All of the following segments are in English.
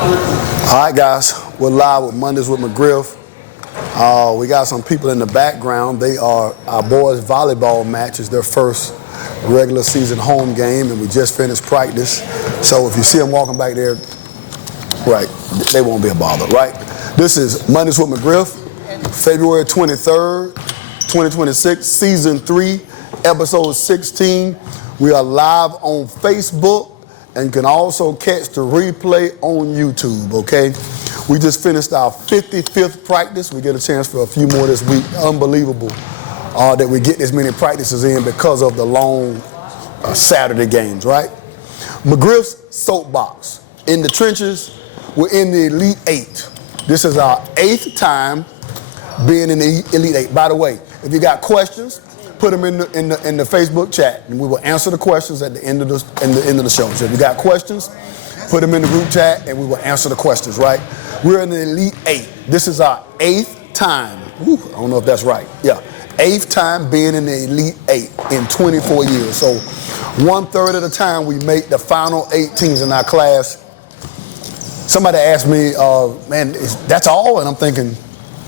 All right, guys, we're live with Mondays with McGriff. We got some people in the background. They are our boys' volleyball match. It's their first regular season home game, and we just finished practice. So if you see them walking back there, right, they won't be a bother, right? This is Mondays with McGriff, February 23rd, 2026, Season 3, Episode 16. We are live on Facebook and can also catch the replay on YouTube, okay? We just finished our 55th practice. We get a chance for a few more this week. Unbelievable that we get this many practices in because of the long Saturday games, right? McGriff's Soapbox. In the trenches, we're in the Elite 8. This is our 8th time being in the Elite 8. By the way, if you got questions, put them in the Facebook chat, and we will answer the questions at the end of the show. So if you got questions, put them in the group chat, and we will answer the questions, right? We're in the Elite 8. This is our 8th time. Whew, I don't know if that's right. Yeah, 8th time being in the Elite 8 in 24 years. So 1/3 of the time we make the final 8 teams in our class. Somebody asked me, man, that's all? And I'm thinking,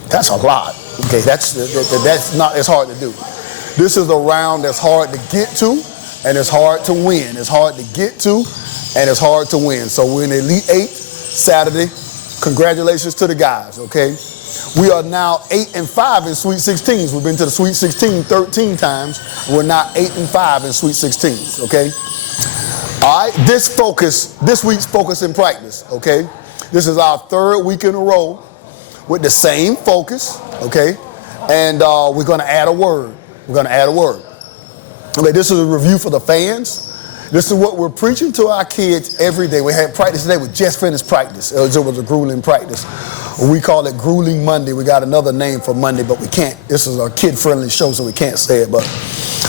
that's a lot. Okay, that's not, it's hard to do. This is a round that's hard to get to, and it's hard to win. It's hard to get to, and it's hard to win. So we're in the Elite 8 Saturday. Congratulations to the guys, okay? We are now 8-5 in Sweet 16s. We've been to the Sweet 16 13 times. We're now 8-5 in Sweet 16s, okay? All right, this week's focus in practice, okay? This is our 3rd week in a row with the same focus, okay? And we're gonna add a word. We're going to add a word. Okay, this is a review for the fans. This is what we're preaching to our kids every day. We had practice today. We just finished practice. It was a grueling practice. We call it Grueling Monday. We got another name for Monday, but we can't. This is a kid-friendly show, so we can't say it. But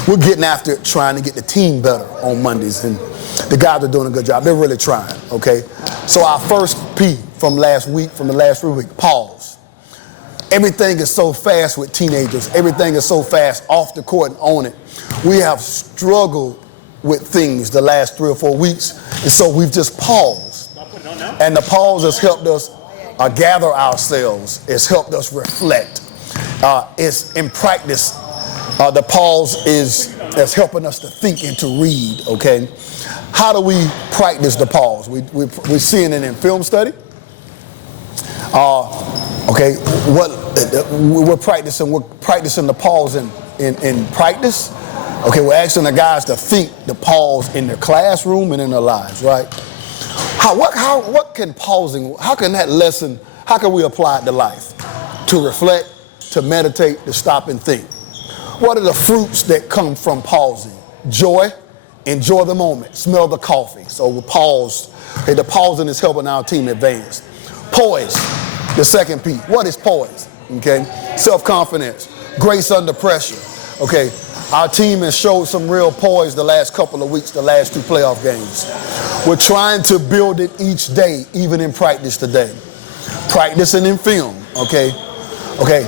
we're getting after it, trying to get the team better on Mondays. And the guys are doing a good job. They're really trying, okay? So our first P from last week, from the last 3 weeks, pause. Everything is so fast with teenagers. Everything is so fast off the court and on it. We have struggled with things the last 3 or 4 weeks, and so we've just paused. And the pause has helped us gather ourselves. It's helped us reflect. It's in practice. The pause is helping us to think and to read, okay? How do we practice the pause? We're seeing it in film study. Okay, we're practicing the pause in practice. Okay, we're asking the guys to think the pause in their classroom and in their lives, right? What can pausing, how can that lesson, how can we apply it to life? To reflect, to meditate, to stop and think. What are the fruits that come from pausing? Joy, enjoy the moment, smell the coffee. So we paused. Okay, the pausing is helping our team advance. Poise. The second P. What is poise? Okay. Self-confidence. Grace under pressure. Okay. Our team has showed some real poise the last couple of weeks, the last 2 playoff games. We're trying to build it each day, even in practice today. Practicing in film. Okay. Okay.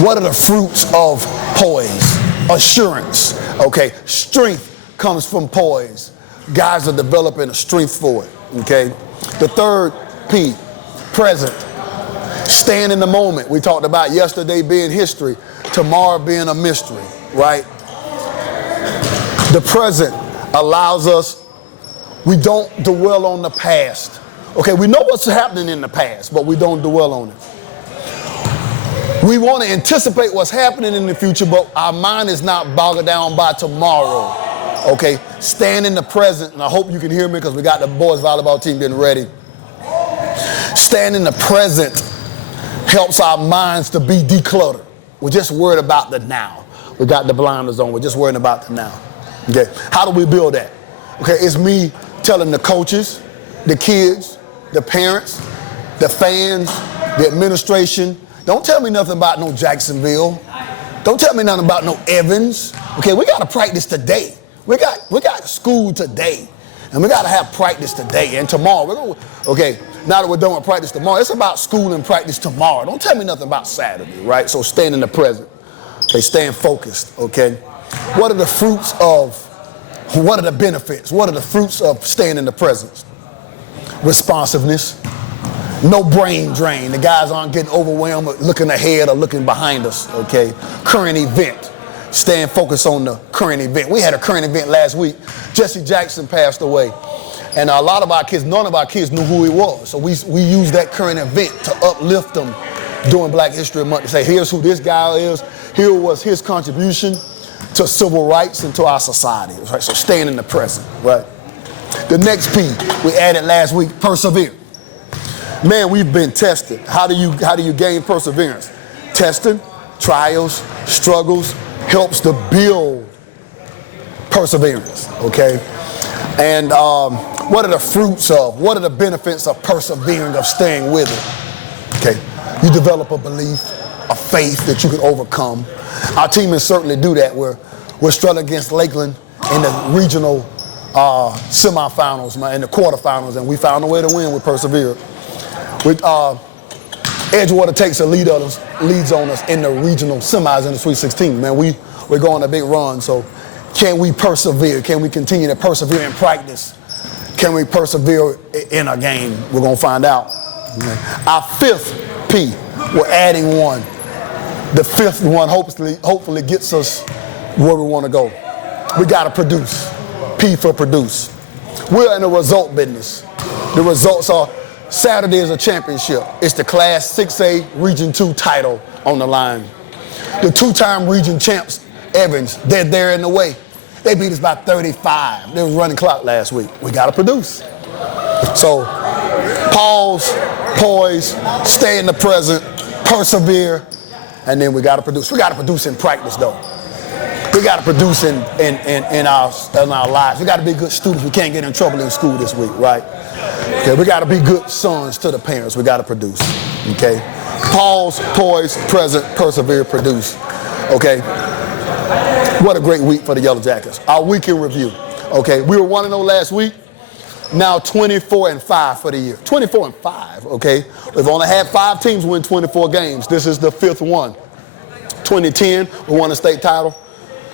What are the fruits of poise? Assurance. Okay. Strength comes from poise. Guys are developing a strength for it. Okay. The third P, present. Stand in the moment. We talked about yesterday being history, tomorrow being a mystery, right? The present allows us, we don't dwell on the past. Okay, we know what's happening in the past, but we don't dwell on it. We want to anticipate what's happening in the future, but our mind is not bogged down by tomorrow. Okay, stand in the present, and I hope you can hear me because we got the boys volleyball team getting ready. Stand in the present helps our minds to be decluttered. We're just worried about the now. We got the blinders on. We're just worrying about the now. Okay, how do we build that? Okay, it's me telling the coaches, the kids, the parents, the fans, the administration, don't tell me nothing about no Jacksonville. Don't tell me nothing about no Evans. Okay, we got to practice today. We got school today, and we got to have practice today and tomorrow. Okay, now that we're done with practice tomorrow, it's about school and practice tomorrow. Don't tell me nothing about Saturday, right? So stand in the present. Okay, stand focused, okay? What are the fruits of, what are the benefits? What are the fruits of staying in the present? responsiveness. No brain drain. The guys aren't getting overwhelmed or looking ahead or looking behind us, okay? Current event. Staying focused on the current event. We had a current event last week. Jesse Jackson passed away. And a lot of our kids, none of our kids knew who he was. So we used that current event to uplift them during Black History Month to say, here's who this guy is. Here was his contribution to civil rights and to our society, right? So staying in the present, right? The next P we added last week, persevere. Man, we've been tested. How do you gain perseverance? Testing, trials, struggles helps to build perseverance, okay? And what are the fruits of, what are the benefits of persevering, of staying with it? Okay, you develop a belief, a faith that you can overcome. Our team can certainly do that. We're struggling against Lakeland in the regional semifinals, in the quarterfinals, and we found a way to win. We persevered. Edgewater takes a leads on us in the regional semis in the Sweet 16. Man, we're going a big run, so can we persevere? Can we continue to persevere in practice? Can we persevere in a game? We're going to find out. Our fifth P, we're adding one. The fifth one hopefully gets us where we want to go. We got to produce. P for produce. We're in a result business. The results are Saturday is a championship. It's the Class 6A Region 2 title on the line. The two-time region champs, Evans, they're there in the way. They beat us by 35. They was running clock last week. We got to produce. So pause, poise, stay in the present, persevere, and then we got to produce. We got to produce in practice, though. We got to produce in our lives. We got to be good students. We can't get in trouble in school this week, right? Okay, we got to be good sons to the parents. We got to produce, okay? Pause, poise, present, persevere, produce, okay? What a great week for the Yellow Jackets. Our week in review, okay? We were 1-0 last week. Now 24-5 for the year. 24-5, okay? We've only had 5 teams win 24 games. This is the 5th one. 2010, we won the state title.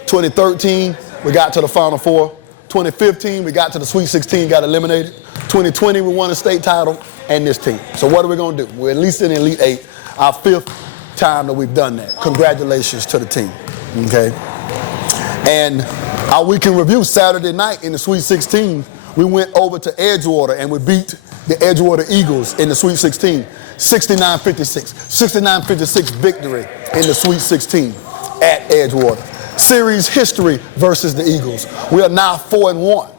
2013, we got to the Final Four. 2015, we got to the Sweet 16, got eliminated. 2020, we won the state title and this team. So what are we going to do? We're at least in the Elite 8, our 5th time that we've done that. Congratulations to the team, okay? And our week in review, Saturday night in the Sweet 16, we went over to Edgewater and we beat the Edgewater Eagles in the Sweet 16, 69-56. 69-56 victory in the Sweet 16 at Edgewater. Series history versus the Eagles. We are now 4-1.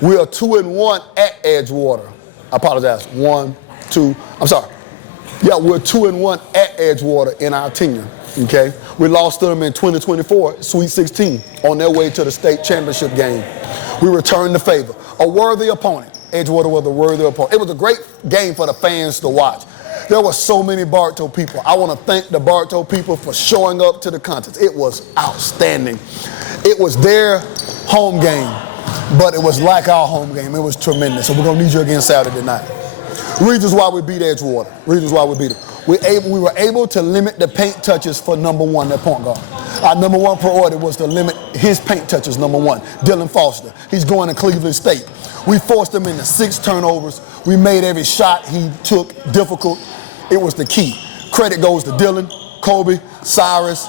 We are 2-1 at Edgewater. I apologize. 1, 2. I'm sorry. Yeah, we're 2-1 at Edgewater in our tenure. Okay, we lost to them in 2024, Sweet 16, on their way to the state championship game. We returned the favor. A worthy opponent. Edgewater was a worthy opponent. It was a great game for the fans to watch. There were so many Bartow people. I want to thank the Bartow people for showing up to the contest. It was outstanding. It was their home game, but it was like our home game. It was tremendous. So we're going to need you again Saturday night. Reasons why we beat Edgewater. Reasons why we beat them. We were able to limit the paint touches for number one, their point guard. Our number one priority was to limit his paint touches, number one, Dylan Foster. He's going to Cleveland State. We forced him into 6 turnovers. We made every shot he took difficult. It was the key. Credit goes to Dylan, Kobe, Cyrus.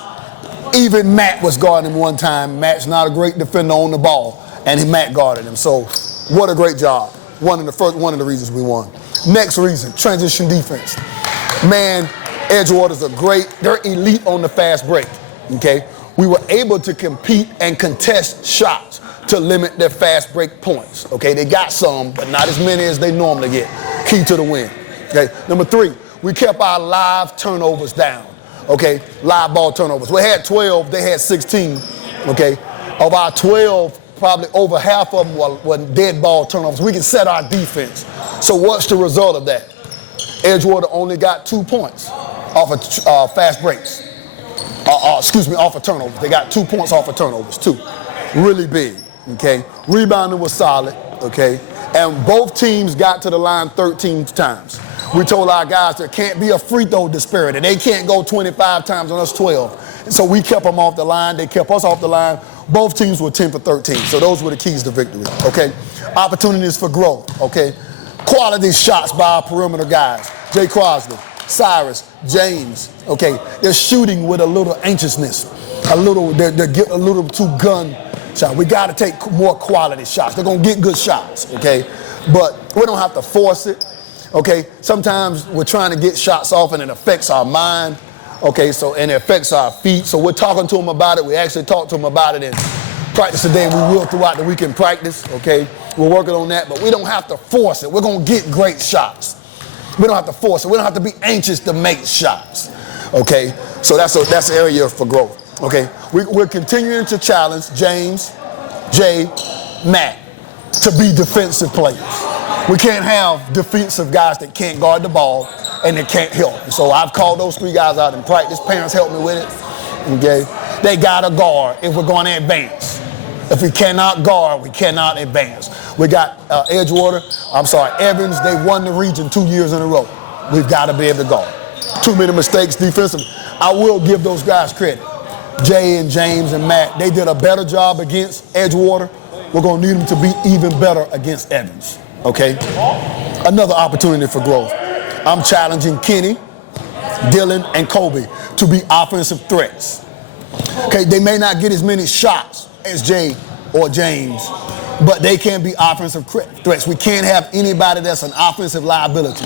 Even Matt was guarding him one time. Matt's not a great defender on the ball, and Matt guarded him. So what a great job. One of the reasons we won. Next reason, transition defense. Man, Edgewater's they're elite on the fast break, okay? We were able to compete and contest shots to limit their fast break points, okay? They got some, but not as many as they normally get. Key to the win, okay? Number 3, we kept our live turnovers down, okay? Live ball turnovers. We had 12, they had 16, okay? Of our 12, probably over half of them were dead ball turnovers. We can set our defense. So what's the result of that? Edgewater only got 2 points off of fast breaks. Off of turnovers. They got 2 points off of turnovers, 2. Really big, okay? Rebounding was solid, okay? And both teams got to the line 13 times. We told our guys there can't be a free throw disparity. They can't go 25 times on us 12. And so we kept them off the line. They kept us off the line. Both teams were 10 for 13. So those were the keys to victory, okay? Opportunities for growth, okay? Quality shots by our perimeter guys. Jay Crosley, Cyrus, James. Okay, they're shooting with a little anxiousness. They're getting a little too gun shot. We got to take more quality shots. They're going to get good shots, okay? But we don't have to force it, okay? Sometimes we're trying to get shots off and it affects our mind, okay? And it affects our feet. So we're talking to them about it. We actually talked to them about it in practice today, and we will throughout the weekend practice, okay? We're working on that, but we don't have to force it. We're going to get great shots. We don't have to force it. We don't have to be anxious to make shots, okay? So that's an area for growth. Okay, we're continuing to challenge James, Jay, Matt to be defensive players. We can't have defensive guys that can't guard the ball and that can't help. So I've called those 3 guys out in practice. Parents help me with it. Okay, they gotta guard if we're going to advance. If we cannot guard, we cannot advance. We got Evans. They won the region 2 years in a row. We've got to be able to guard. Too many mistakes defensively. I will give those guys credit. Jay and James and Matt, they did a better job against Edgewater. We're going to need them to be even better against Evans, okay? Another opportunity for growth. I'm challenging Kenny, Dylan, and Kobe to be offensive threats. Okay, they may not get as many shots as Jay or James, but they can be offensive threats. We can't have anybody that's an offensive liability.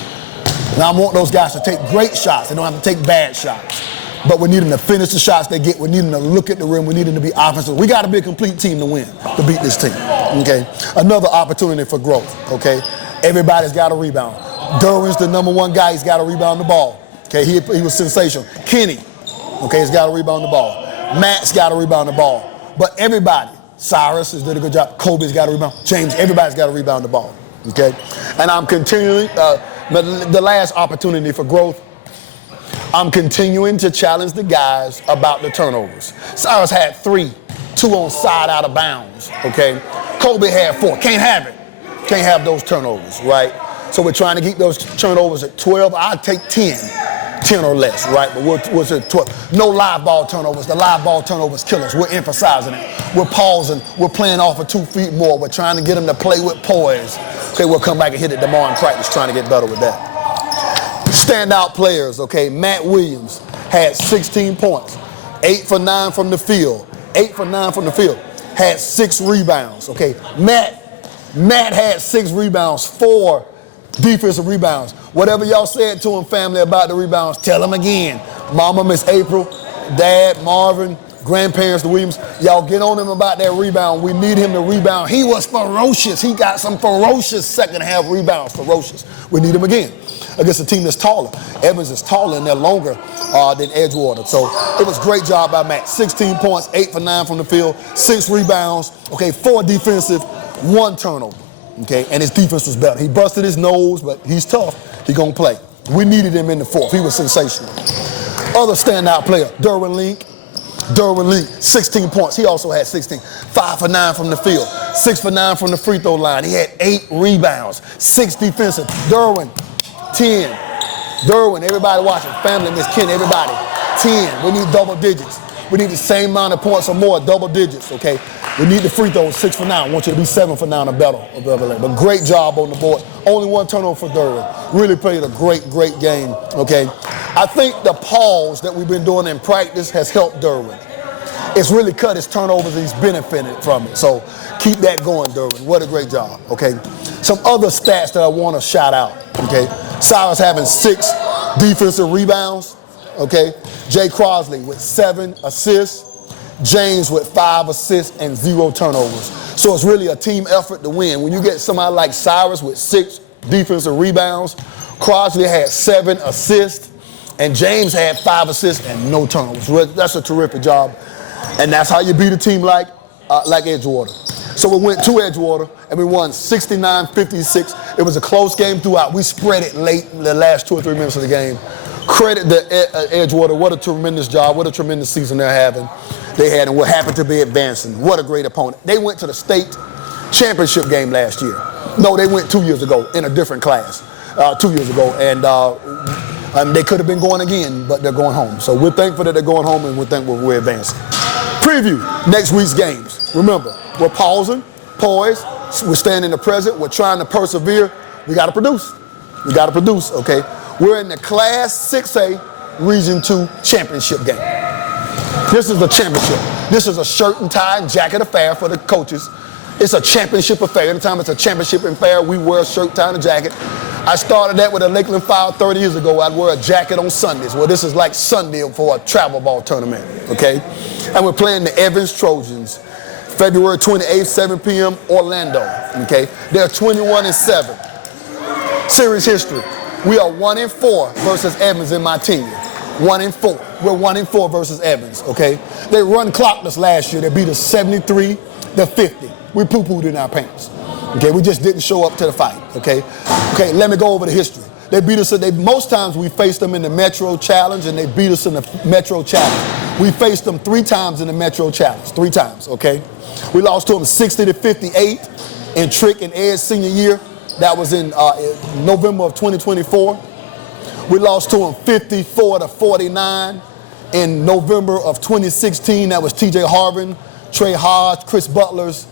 And I want those guys to take great shots. They don't have to take bad shots. But we need them to finish the shots they get. We need them to look at the rim. We need them to be offensive. We got to be a complete team to win, to beat this team, okay? Another opportunity for growth, okay? Everybody's got to rebound. Derwin's the #1 guy. He's got to rebound the ball, okay? He was sensational. Kenny, okay, he's got to rebound the ball. Matt's got to rebound the ball. But everybody, Cyrus has did a good job. Kobe's got to rebound. James, everybody's got to rebound the ball, okay? And I'm continuing, the last opportunity for growth, I'm continuing to challenge the guys about the turnovers. Cyrus had 3, 2 on side out of bounds, okay? Kobe had 4. Can't have it. Can't have those turnovers, right? So we're trying to keep those turnovers at 12. I'll take 10 or less, right? But we'll say 12. No live ball turnovers. The live ball turnovers kill us. We're emphasizing it. We're pausing. We're playing off of 2 feet more. We're trying to get them to play with poise. Okay, we'll come back and hit it tomorrow in practice, trying to get better with that. Standout players, okay? Matt Williams had 16 points, 8 for 9 from the field, 8 for 9 from the field, had 6 rebounds, okay? Matt had 6 rebounds, 4 defensive rebounds. Whatever y'all said to him, family, about the rebounds, tell him again. Mama, Miss April, Dad, Marvin, grandparents, the Williams, y'all get on him about that rebound. We need him to rebound. He was ferocious. He got some ferocious second half rebounds, ferocious. We need him again against a team that's taller. Evans is taller and they're longer than Edgewater. So it was a great job by Matt. 16 points, 8 for 9 from the field, 6 rebounds, okay, 4 defensive, 1 turnover, okay, and his defense was better. He busted his nose, but he's tough. He gonna play. We needed him in the 4th. He was sensational. Other standout player, Derwin Link, 16 points. He also had 16. 5 for 9 from the field, 6 for 9 from the free throw line. He had 8 rebounds, 6 defensive. Derwin, 10. Derwin, everybody watching, family, Miss Kenny, everybody, 10. We need double digits. We need the same amount of points or more, double digits, okay? We need the free throws, 6 for 9. I want you to be 7 for 9 or better. But great job on the board. Only 1 turnover for Derwin. Really played a great, great game, okay? I think the pause that we've been doing in practice has helped Derwin. It's really cut his turnovers and he's benefited from it. So keep that going, Derwin. What a great job, okay? Some other stats that I want to shout out, okay? Cyrus having 6 defensive rebounds, okay? Jay Crosley with 7 assists. James with 5 assists and 0 turnovers. So it's really a team effort to win. When you get somebody like Cyrus with 6 defensive rebounds, Crosley had 7 assists, and James had 5 assists and no turnovers. That's a terrific job. And that's how you beat a team like Edgewater. So we went to Edgewater and we won 69-56. It was a close game throughout. We spread it late in the last 2 or 3 minutes of the game. Credit the Edgewater. What a tremendous job. What a tremendous season they're having. They had, and we're happy to be advancing. What a great opponent. They went to the state championship game last year. No, they went 2 years ago in a different class, 2 years ago. And they could have been going again, but they're going home. So we're thankful that they're going home, and we're thankful we're advancing. Preview next week's games. Remember, we're pausing, poised. We're staying in the present. We're trying to persevere. We got to produce. We got to produce, okay? We're in the Class 6A Region 2 championship game. This is the championship. This is a shirt and tie and jacket affair for the coaches. It's a championship affair. Anytime it's a championship affair, we wear a shirt, tie, and a jacket. I started that with a Lakeland Fire 30 years ago. I'd wear a jacket on Sundays. Well, this is like Sunday for a travel ball tournament, okay? And we're playing the Evans Trojans, February 28th, 7 p.m., Orlando, okay? They're 21-7. Series history. We are 1-4 versus Evans in my tenure. 1-4. We're 1-4 versus Evans, okay? They run clockless last year. They beat us 73-50. We poo-pooed in our pants, okay? We just didn't show up to the fight, okay? Okay, let me go over the history. They beat us, most times we faced them in the Metro Challenge, and they beat us in the Metro Challenge. We faced them 3 times in the Metro Challenge, 3 times, okay? We lost to them 60-58 in Trick and Ed's senior year. That was in November of 2024. We lost to them 54-49 in November of 2016. That was T.J. Harvin, Trey Hodge, Chris Butler's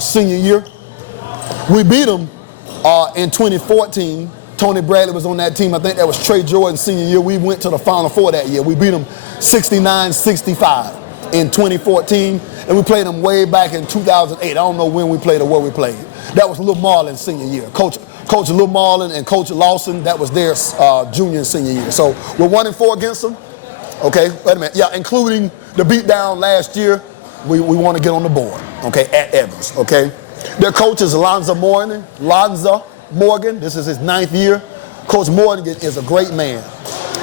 senior year. We beat them in 2014. Tony Bradley was on that team. I think that was Trey Jordan's senior year. We went to the Final Four that year. We beat them 69-65 in 2014, and we played them way back in 2008. I don't know when we played or where we played. That was Lil Marlin's senior year. Coach Lil Marlin and Coach Lawson, that was their junior and senior year. So we're 1-4 against them. Okay, wait a minute. Yeah, including the beatdown last year, we want to get on the board, okay, at Evans, okay? Their coach is Lonzo Morgan. This is his 9th year. Coach Morgan is a great man.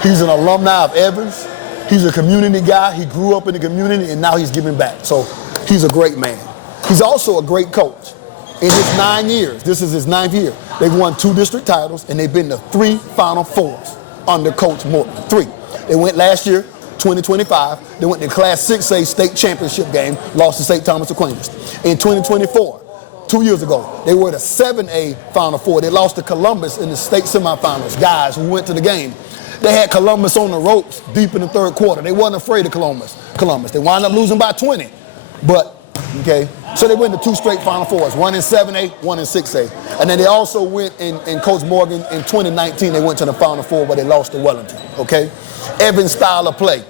He's an alumni of Evans. He's a community guy. He grew up in the community, and now he's giving back. So he's a great man. He's also a great coach. In his 9 years, this is his 9th year, they've won 2 district titles, and they've been to 3 Final Fours under Coach Morgan. 3. They went last year, 2025. They went to the Class 6A state championship game, lost to St. Thomas Aquinas. In 2024, 2 years ago, they were the 7A Final Four. They lost to Columbus in the state semifinals. Guys who went to the game, they had Columbus on the ropes deep in the 3rd quarter. They wasn't afraid of Columbus. They wound up losing by 20. But, okay, so they went to 2 straight Final Fours, 1 in 7A, 1 in 6A. And then they also went in Coach Morgan in 2019, they went to the Final Four where they lost to Wellington, okay? Evans' style of play.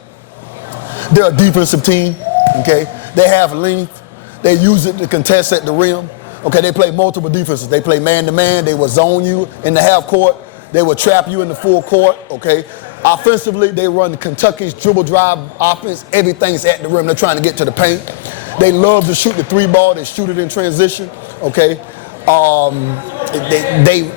They're a defensive team, okay? They have length. They use it to contest at the rim. Okay, they play multiple defenses. They play man-to-man. They will zone you in the half court. They will trap you in the full court, okay? Offensively, they run Kentucky's dribble drive offense. Everything's at the rim. They're trying to get to the paint. They love to shoot the 3 ball. They shoot it in transition, okay?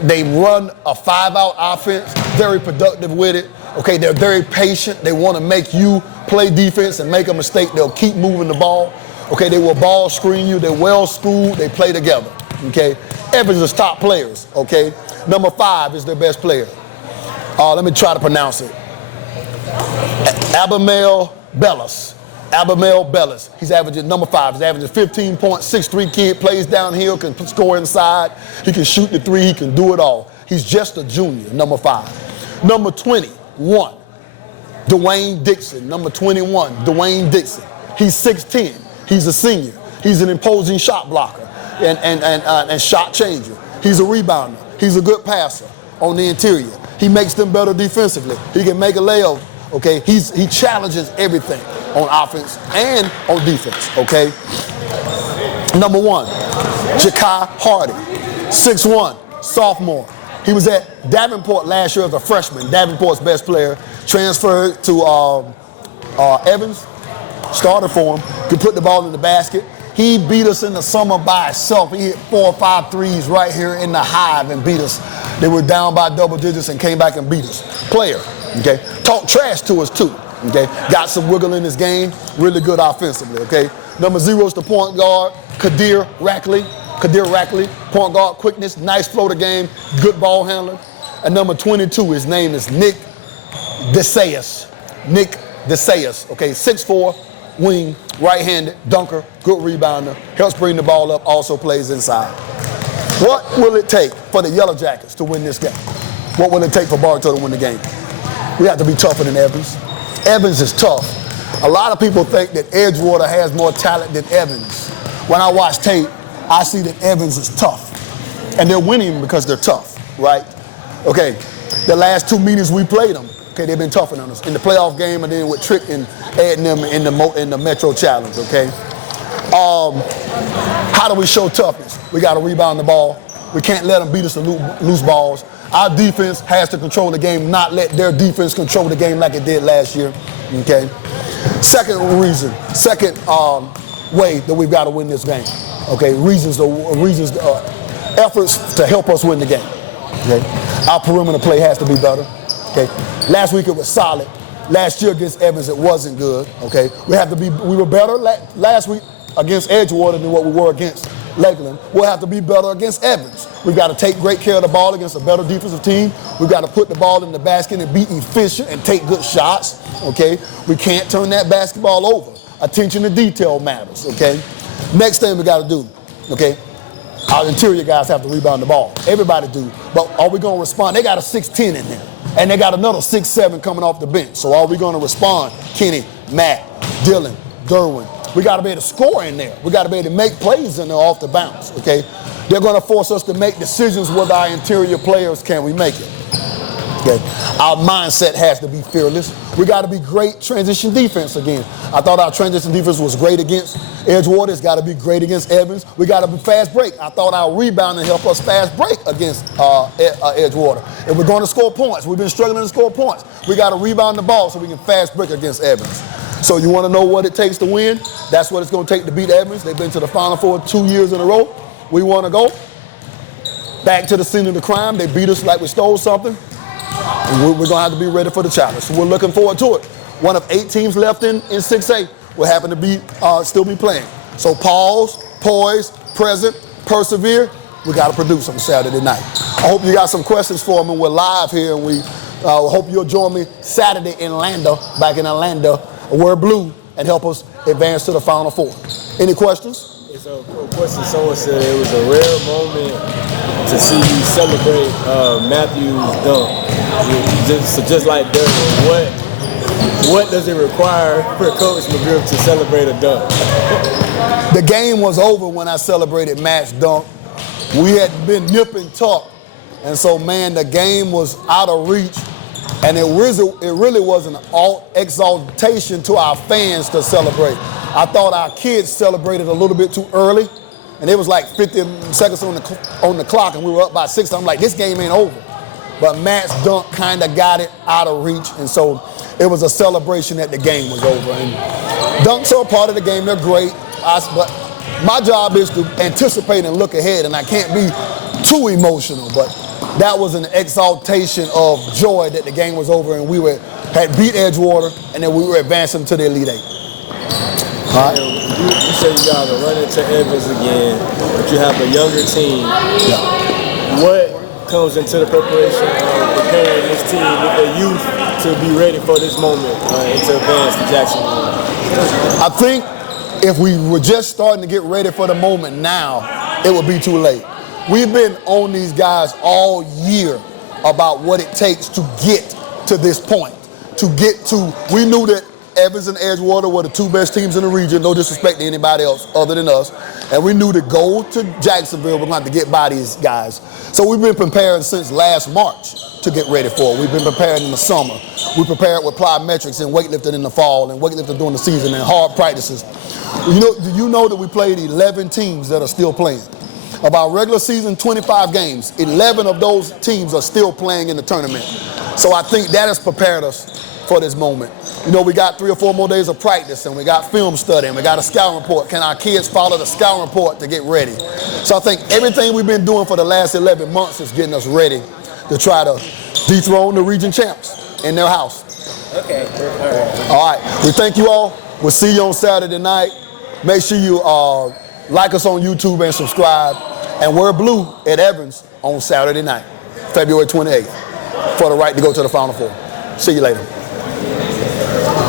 They run a 5-out offense, very productive with it, okay? They're very patient. They want to make you play defense and make a mistake. They'll keep moving the ball. Okay, they will ball screen you. They're well schooled. They play together. Okay, Evans is top players. Okay, number 5 is their best player. Let me try to pronounce it. Abamel Bellis. He's averaging number 5. He's averaging 15 points, 6'3" kid, plays downhill, can score inside. He can shoot the 3. He can do it all. He's just a junior. Number 5. Number 21, Dwayne Dixon. Number 21, Dwayne Dixon. He's 6'10". He's a senior. He's an imposing shot blocker and shot changer. He's a rebounder. He's a good passer on the interior. He makes them better defensively. He can make a layup. Okay, he challenges everything on offense and on defense. Okay. Number 1, Jakai Hardy, 6'1", sophomore. He was at Davenport last year as a freshman. Davenport's best player, transferred to Evans. Started for him, could put the ball in the basket. He beat us in the summer by himself. He hit 4 or 5 threes right here in the Hive and beat us. They were down by double digits and came back and beat us. Player, okay? Talk trash to us too, okay? Got some wiggle in his game, really good offensively, okay? Number 0 is the point guard, Kadir Rackley, point guard, quickness, nice floater game, good ball handler. And number 22, his name is Nick DeSayas, okay? 6'4", wing, right-handed, dunker, good rebounder, helps bring the ball up, also plays inside. What will it take for the Yellow Jackets to win this game? What will it take for Bartow to win the game? We have to be tougher than Evans. Evans is tough. A lot of people think that Edgewater has more talent than Evans. When I watch tape, I see that Evans is tough. And they're winning because they're tough. right? Okay, the last 2 meetings we played them, okay, they've been tougher on us. In the playoff game and then with Trick and adding them in the Metro Challenge, okay? How do we show toughness? We got to rebound the ball. We can't let them beat us to loose balls. Our defense has to control the game, not let their defense control the game like it did last year, okay? Second way that we've got to win this game, okay? Efforts to help us win the game, okay? Our perimeter play has to be better, okay? Last week it was solid. Last year against Evans it wasn't good, okay? We were better last week against Edgewater than what we were against Lakeland. We'll have to be better against Evans. We've got to take great care of the ball against a better defensive team. We've got to put the ball in the basket and be efficient and take good shots, okay? We can't turn that basketball over. Attention to detail matters, okay? Next thing we got to do, okay? Our interior guys have to rebound the ball. Everybody do. But are we going to respond? They got a 6'10" in there. And they got another 6'7" coming off the bench. So are we going to respond? Kenny, Matt, Dylan, Derwin. We got to be able to score in there. We got to be able to make plays in there off the bounce, okay? They're going to force us to make decisions with our interior players. Can we make it? Okay. Our mindset has to be fearless. We got to be great transition defense again. I thought our transition defense was great against Edgewater. It's got to be great against Evans. We got to be fast break. I thought our rebounding helped us fast break against Edgewater. If we're going to score points, we've been struggling to score points. We got to rebound the ball so we can fast break against Evans. So you want to know what it takes to win? That's what it's going to take to beat Evans. They've been to the Final Four 2 years in a row. We want to go back to the scene of the crime. They beat us like we stole something. We're going to have to be ready for the challenge. So we're looking forward to it. One of 8 teams left in 6A will happen to be still be playing. So pause, poise, present, persevere. We got to produce on Saturday night. I hope you got some questions for me. We're live here, and we hope you'll join me Saturday in back in Orlando, wear blue, and help us advance to the Final Four. Any questions? So, a question, someone said it was a rare moment to see you celebrate Matthew's dunk. Just like Derwin, what does it require for Coach McGriff to celebrate a dunk? The game was over when I celebrated Matt's dunk. We had been nip and tuck, and so, man, the game was out of reach, and it really was an exaltation to our fans to celebrate. I thought our kids celebrated a little bit too early, and it was like 50 seconds on the clock, and we were up by 6. I'm like, this game ain't over. But Matt's dunk kind of got it out of reach, and so it was a celebration that the game was over. And dunks are a part of the game. They're great. But my job is to anticipate and look ahead, and I can't be too emotional. But that was an exaltation of joy that the game was over, and we had beat Edgewater, and then we were advancing to the Elite 8. All right. You say you guys are running to Evans again, but you have a younger team. Yeah. What comes into the preparation of preparing this team with the youth to be ready for this moment and to advance to Jacksonville? I think if we were just starting to get ready for the moment now, it would be too late. We've been on these guys all year about what it takes to get to this point. We knew that Evans and Edgewater were the 2 best teams in the region, no disrespect to anybody else other than us. And we knew to go to Jacksonville, we're going to have to get by these guys. So we've been preparing since last March to get ready for it. We've been preparing in the summer. We prepared with plyometrics and weightlifting in the fall and weightlifting during the season and hard practices. Do you know that we played 11 teams that are still playing? Of our regular season 25 games, 11 of those teams are still playing in the tournament. So I think that has prepared us for this moment. We got 3 or 4 more days of practice, and we got film study, and we got a scouting report. Can our kids follow the scouting report to get ready? So I think everything we've been doing for the last 11 months is getting us ready to try to dethrone the region champs in their house. Okay. All right. We thank you all. We'll see you on Saturday night. Make sure you like us on YouTube and subscribe. And wear blue at Evans on Saturday night, February 28th, for the right to go to the Final Four. See you later.